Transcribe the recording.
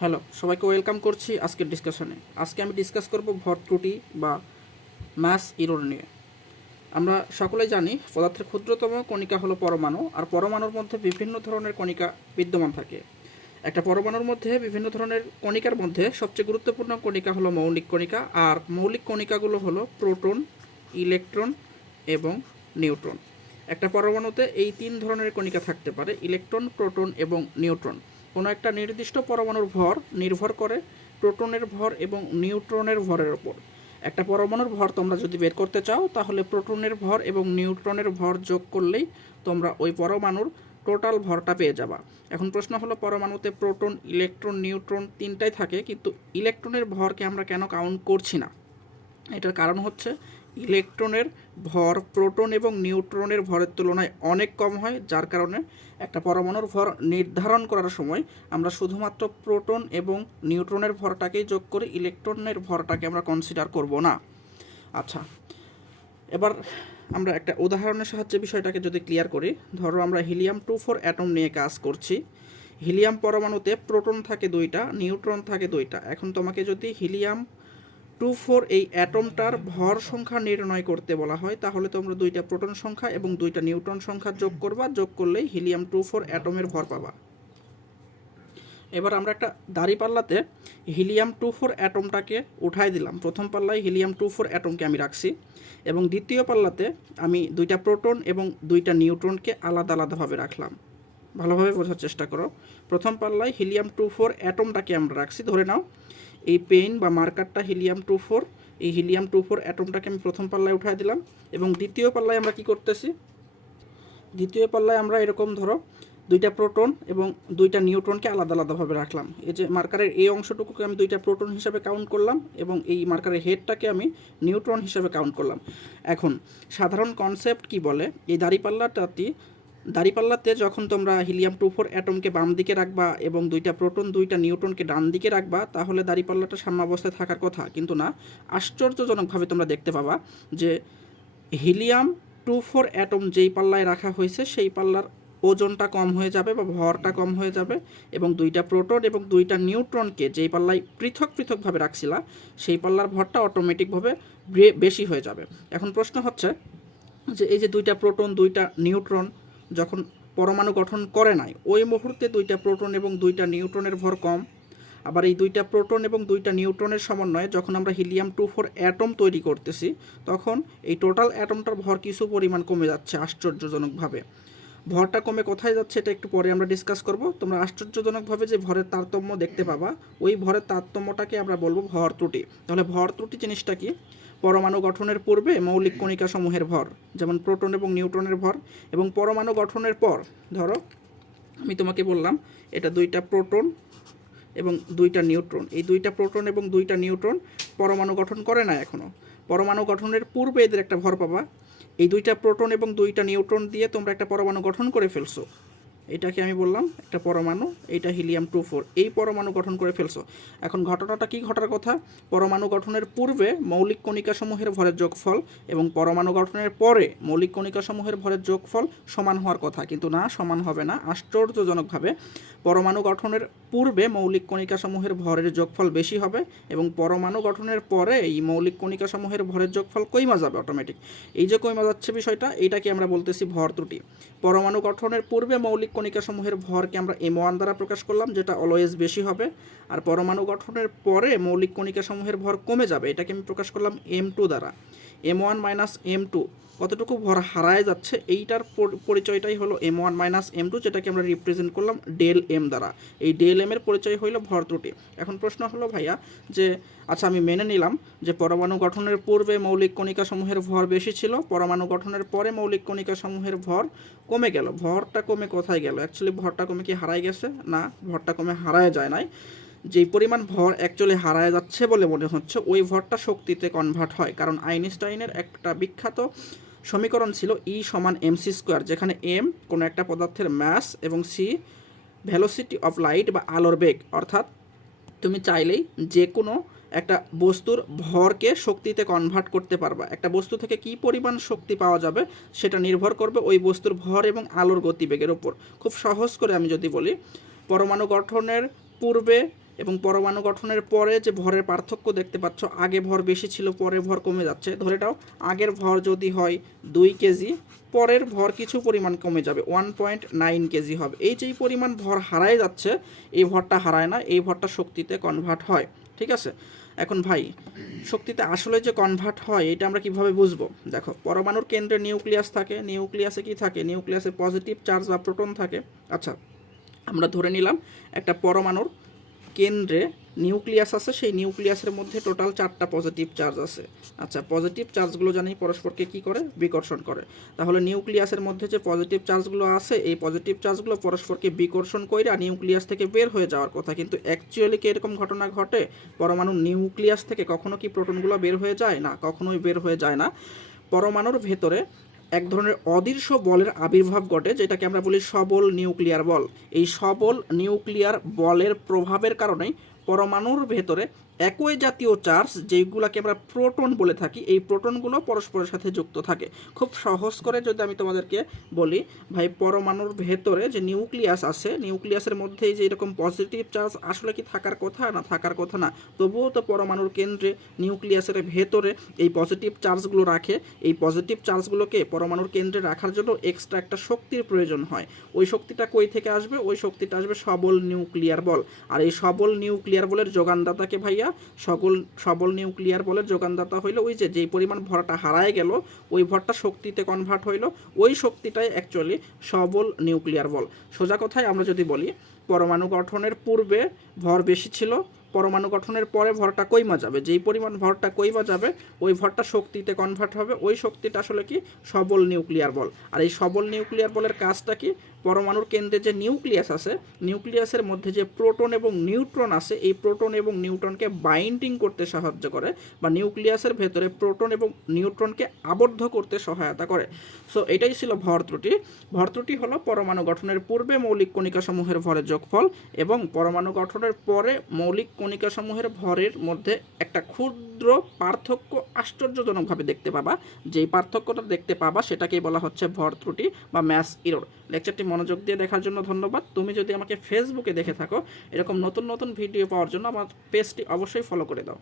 Hello, সবাইকে welcome করছি আজকের ডিসকাশনে আজকে আমি ডিসকাস করব ভর ত্রুটি বা ম্যাস ইরোর নিয়ে। আমরা সকলেই জানি পদার্থের ক্ষুদ্রতম কণিকা হলো পরমাণু, আর পরমাণুর মধ্যে বিভিন্ন ধরনের কণিকা বিদ্যমান থাকে। একটা পরমাণুর মধ্যে বিভিন্ন ধরনের কণিকার মধ্যে সবচেয়ে গুরুত্বপূর্ণ কণিকা হলো মৌলিক কণিকা, আর মৌলিক কণিকাগুলো হলো প্রোটন, ইলেকট্রন এবং নিউট্রন। একটা পরমাণুতে এই তিন ধরনের কণিকা থাকতে পারে, ইলেকট্রন, প্রোটন এবং নিউট্রন। কোনো একটা নির্দিষ্ট পরমাণুর ভর নির্ভর করে প্রোটনের ভর এবং নিউট্রনের ভরের ওপর। একটা পরমাণুর ভর তোমরা যদি বের করতে চাও, তাহলে প্রোটনের ভর এবং নিউট্রনের ভর যোগ করলেই তোমরা ওই পরমাণুর টোটাল ভরটা পেয়ে যাবা। এখন প্রশ্ন হলো, পরমাণুতে প্রোটন, ইলেকট্রন, নিউট্রন তিনটাই থাকে, কিন্তু ইলেকট্রনের ভরকে আমরা কেন কাউন্ট করছি না? এটার কারণ হচ্ছে ইলেকট্রনের ভর, প্রোটন এবং নিউট্রনের ভরের তুলনায় অনেক কম হয়, যার কারণে একটা পরমাণুর ভর নির্ধারণ করার সময় আমরা শুধুমাত্র প্রোটন এবং নিউট্রনের ভরটাকেই যোগ করে ইলেকট্রনের ভরটাকে আমরা কনসিডার করব না। আচ্ছা এবার আমরা একটা উদাহরণের সাহায্যে বিষয়টাকে যদি ক্লিয়ার করি, ধরো আমরা হিলিয়াম টু ফোর অ্যাটম নিয়ে কাজ করছি। হিলিয়াম পরমাণুতে প্রোটন থাকে দুইটা, নিউট্রন থাকে দুইটা। এখন তোমাকে যদি হিলিয়াম টু ফোর এই অ্যাটমটার ভর সংখ্যা নির্ণয় করতে বলা হয়, তাহলে তোমরা দুইটা প্রোটন সংখ্যা এবং দুইটা নিউট্রন সংখ্যা যোগ করবা, যোগ করলেই হিলিয়াম টু ফোর অ্যাটমের ভর পাবা। এবার আমরা একটা দাড়ি পাল্লাতে হিলিয়াম টু ফোর অ্যাটমটাকে উঠাই দিলাম। প্রথম পাল্লায় হিলিয়াম টু ফোর অ্যাটমকে আমি রাখছি এবং দ্বিতীয় পাল্লাতে আমি দুইটা প্রোটন এবং দুইটা নিউট্রনকে আলাদা আলাদাভাবে রাখলাম। ভালোভাবে বোঝার চেষ্টা করো। প্রথম পাল্লায় হিলিয়াম টু ফোর অ্যাটমটাকে আমরা রাখছি, ধরে নাও এই পেন বা মার্কারটা হিলিয়াম টু ফোর, এই হিলিয়াম টু ফোর অ্যাটমটাকে আমি প্রথম পাল্লায় উঠাই দিলাম এবং দ্বিতীয় পাল্লায় আমরা কি করতেছি? দ্বিতীয় পাল্লায় আমরা এরকম ধরো দুইটা প্রোটন এবং দুইটা নিউট্রনকে আলাদা আলাদাভাবে রাখলাম। এই যে মার্কারের এই অংশটুকুকে আমি দুইটা প্রোটন হিসাবে কাউন্ট করলাম এবং এই মার্কারের হেডটাকে আমি নিউট্রন হিসাবে কাউন্ট করলাম। এখন সাধারণ কনসেপ্ট কি বলে? এই দাড়িপাল্লাটাতে দাড়িপাল্লাতে যখন তোমরা হিলিয়াম টু ফোর অ্যাটমকে বাম দিকে রাখবা এবং দুইটা প্রোটন, দুইটা নিউট্রনকে ডান দিকে রাখবা, তাহলে দাড়িপাল্লাটা সাম্যাবস্থায় থাকার কথা। কিন্তু না, আশ্চর্যজনকভাবে তোমরা দেখতে পাবা যে হিলিয়াম টু ফোর অ্যাটম যেই পাল্লায় রাখা হয়েছে, সেই পাল্লার ওজনটা কম হয়ে যাবে বা ভরটা কম হয়ে যাবে এবং দুইটা প্রোটন এবং দুইটা নিউট্রনকে যেই পাল্লায় পৃথক পৃথকভাবে রাখছিলা, সেই পাল্লার ভরটা অটোমেটিকভাবে বেশি হয়ে যাবে। এখন প্রশ্ন হচ্ছে যে এই যে দুইটা প্রোটন, দুইটা নিউট্রন যখন পরমাণু গঠন করে নাই, ওই মুহূর্তে দুইটা প্রোটন এবং দুইটা নিউট্রনের ভর কম। আবার এই দুইটা প্রোটন এবং দুইটা নিউট্রনের সমন্বয়ে যখন আমরা হিলিয়াম টু ফোর অ্যাটম তৈরি করতেছি, তখন এই টোটাল অ্যাটমটার ভর কিছু পরিমাণ কমে যাচ্ছে আশ্চর্যজনকভাবে। ভরটা কমে কোথায় যাচ্ছে এটা একটু পরে আমরা ডিসকাস করব। তোমরা আশ্চর্যজনকভাবে যে ভরের তারতম্য দেখতে পাবা, ওই ভরের তারতম্যটাকে আমরা বলব ভর ত্রুটি। তাহলে ভর ত্রুটি জিনিসটা কি? পরমাণু গঠনের পূর্বে মৌলিক কণিকা সমূহের ভর, যেমন প্রোটন এবং নিউট্রনের ভর, এবং পরমাণু গঠনের পর, ধরো, আমি তোমাকে বললাম, এটা দুইটা প্রোটন এবং দুইটা নিউট্রন। এই দুইটা প্রোটন এবং দুইটা নিউট্রন পরমাণু গঠন করে না এখনও পরমাণু গঠনের পূর্বে এদের একটা ভর পাবা। এই দুইটা প্রোটন এবং দুইটা নিউট্রন দিয়ে তোমরা একটা পরমাণু গঠন করে ফেলছো। এটাকে আমি বললাম, একটা পরমাণু এটা হিলিয়াম টু ফোর। এই পরমাণু গঠন করে ফেলছো। এখন ঘটনাটা কি ঘটার কথা? পরমাণু গঠনের পূর্বে মৌলিক কণিকাসমূহের ভরের যোগফল এবং পরমাণু গঠনের পরে মৌলিক কণিকাসমূহের ভরের যোগফল সমান হওয়ার কথা। কিন্তু না, সমান হবে না। আশ্চর্যজনকভাবে পরমাণু গঠনের পূর্বে মৌলিক কণিকাসমূহের ভরের যোগফল বেশি হবে এবং পরমাণু গঠনের পরে এই মৌলিক কণিকাসমূহের ভরের যোগফল কইমা যাবে অটোমেটিক এই যে কইমা যাচ্ছে বিষয়টা এইটাকে আমরা বলতেছি ভর ত্রুটি। পরমাণু গঠনের পূর্বে মৌলিক কণিকাসমূহের ভরকে আমরা এম ওয়ান দ্বারা প্রকাশ করলাম, যেটা অলওয়েজ বেশি হবে। আর পরমাণু গঠনের পরে মৌলিক কণিকাসমূহের ভর কমে যাবে, এটাকে আমি প্রকাশ করলাম এম টু দ্বারা। M one minus M two কতটুকু ভর হারায় যাচ্ছে এইটার পর- পরিচয়টাই হলো M one minus M two যেটাকে আমরা রিপ্রেজেন্ট করলাম ডেল এম দ্বারা। এই ডেল এম এর পরিচয় হইল ভর ত্রুটি। এখন প্রশ্ন হলো ভাইয়া, যে আচ্ছা আমি মেনে নিলাম যে পরমাণু গঠনের পূর্বে মৌলিক কণিকাসমূহের ভর বেশি ছিল, পরমাণু গঠনের পরে মৌলিক কণিকাসমূহের ভর কমে গেল। ভরটা কমে কোথায় গেল? অ্যাকচুয়ালি ভরটা কমে কি হারায় গেছে? না, ভরটা কমে হারায় যায় নাই। যেই পরিমাণ ভর অ্যাকচুয়ালি হারায় যাচ্ছে বলে মনে হচ্ছে, ওই ভরটা শক্তিতে কনভার্ট হয়। কারণ আইনস্টাইনের একটা বিখ্যাত সমীকরণ ছিল ই সমান এম সি স্কোয়ার যেখানে এম কোনো একটা পদার্থের ম্যাস এবং সি ভ্যালোসিটি অফ লাইট বা আলোর বেগ। অর্থাৎ তুমি চাইলেই যে কোনো একটা বস্তুর ভরকে শক্তিতে কনভার্ট করতে পারবা। একটা বস্তু থেকে কী পরিমাণ শক্তি পাওয়া যাবে সেটা নির্ভর করবে ওই বস্তুর ভর এবং আলোর গতিবেগের ওপর খুব সহজ করে আমি যদি বলি, পরমাণু গঠনের পূর্বে এবং পরমাণু গঠনের পরে যে ভরের পার্থক্য দেখতে পাচ্ছ, আগে ভর বেশি ছিল, পরে ভর কমে যাচ্ছে। ধরে নাও, আগের ভর যদি হয় দুই কেজি, পরের ভর কিছু পরিমাণ কমে যাবে, ওয়ান পয়েন্ট নাইন কেজি হবে। এই যেই পরিমাণ ভর হারায় যাচ্ছে, এই ভরটা হারায় না, এই ভরটা শক্তিতে কনভার্ট হয়, ঠিক আছে? এখন ভাই, শক্তিতে আসলে যে কনভার্ট হয়, এটা আমরা কীভাবে বুঝব? দেখো, পরমাণুর কেন্দ্রে নিউক্লিয়াস থাকে, নিউক্লিয়াসে কি থাকে? নিউক্লিয়াসে পজিটিভ চার্জ বা প্রোটন থাকে। আচ্ছা আমরা ধরে নিলাম একটা পরমাণুর কেন্দ্রে নিউক্লিয়াস আছে, সেই নিউক্লিয়াসের মধ্যে টোটাল চারটা পজিটিভ চার্জ আছে। আচ্ছা পজিটিভ চার্জগুলো জানি পরস্পরকে কি করে? বিকর্ষণ করে। তাহলে নিউক্লিয়াসের মধ্যে যে পজিটিভ চার্জগুলো আছে, এই পজিটিভ চার্জগুলো পরস্পরকে বিকর্ষণ কইরা নিউক্লিয়াস থেকে বের হয়ে যাওয়ার কথা। কিন্তু অ্যাকচুয়ালি কি এরকম ঘটনা ঘটে? পরমাণু নিউক্লিয়াস থেকে কখনো কি প্রোটনগুলো বের হয়ে যায়? না, কখনোই বের হয়ে যায় না। পরমাণুর ভেতরে এক ধরনের অদৃশ্য বলের আবির্ভাব ঘটে, যেটাকে আমরা বলি সবল নিউক্লিয়ার বল। এই সবল নিউক্লিয়ার বলের প্রভাবের কারণেই পরমাণুর ভেতরে একই জাতীয় চার্জ যেগুলোকে আমরা প্রোটন বলে থাকি, এই প্রোটনগুলো পরস্পরের সাথে যুক্ত থাকে। খুব সহজ করে যদি আমি তোমাদেরকে বলি, ভাই, পরমাণুর ভেতরে যে নিউক্লিয়াস আছে, নিউক্লিয়াসের মধ্যে যে এরকম পজিটিভ চার্জ আসলে কি থাকার কথা না থাকার কথা না? তবুও তো পরমাণুর কেন্দ্রে নিউক্লিয়াসের ভেতরে এই পজিটিভ চার্জগুলো রাখে। এই পজিটিভ চার্জগুলোকে পরমাণুর কেন্দ্রে রাখার জন্য এক্সট্রা একটা শক্তির প্রয়োজন হয়। ওই শক্তিটা কই থেকে আসবে? ওই শক্তিটা আসবে সবল নিউক্লিয়ার বল। আর এই সবল নিউক্লিয়ার বলের যোগানদাতাকে ভাইয়া সকল সবল নিউক্লিয়ার বলের যোগানদাতা হইল ওই যে, যেই পরিমাণ ভরটা হারায় গেল, ওই ভরটা শক্তিতে কনভার্ট হইল। ওই শক্তিটাই অ্যাকচুয়ালি সবল নিউক্লিয়ার বল। সোজা কথায় আমরা যদি বলি, পরমাণু গঠনের পূর্বে ভর বেশি ছিল, পরমাণু গঠনের পরে ভরটা কইমা যাবে? যেই পরিমাণ ভরটা কইমা যাবে, ওই ভরটা শক্তিতে কনভার্ট হবে, ওই শক্তিটা আসলে কি? সবল নিউক্লিয়ার বল। আর এই সবল নিউক্লিয়ার বলের কাজটা কি? পরমাণুর কেন্দ্রে যে নিউক্লিয়াস আছে, নিউক্লিয়াসের মধ্যে যে প্রোটন এবং নিউট্রন আছে, এই প্রোটন এবং নিউট্রনকে বাইন্ডিং করতে সাহায্য করে বা নিউক্লিয়াসের ভেতরে প্রোটন এবং নিউট্রনকে আবদ্ধ করতে সহায়তা করে। সো এটাই ছিল ভর ত্রুটি। ভর ত্রুটি হলো পরমাণু গঠনের পূর্বে মৌলিক কণিকাসমূহের ভরের যোগফল এবং পরমাণু গঠনের পরে মৌলিক কণিকাসমূহের ভরের মধ্যে একটা ক্ষুদ্র পার্থক্য আশ্চর্যজনকভাবে দেখতে পাবা। যেই পার্থক্যটা দেখতে পাবা সেটাকেই বলা হচ্ছে ভর ত্রুটি বা ম্যাস ইরোর। লেকচারটি মনোযোগ দিয়ে দেখার জন্য ধন্যবাদ। তুমি যদি আমাকে ফেসবুকে দেখে থাকো, এরকম নতুন নতুন ভিডিও পাওয়ার জন্য আমার পেজটি অবশ্যই ফলো করে দাও।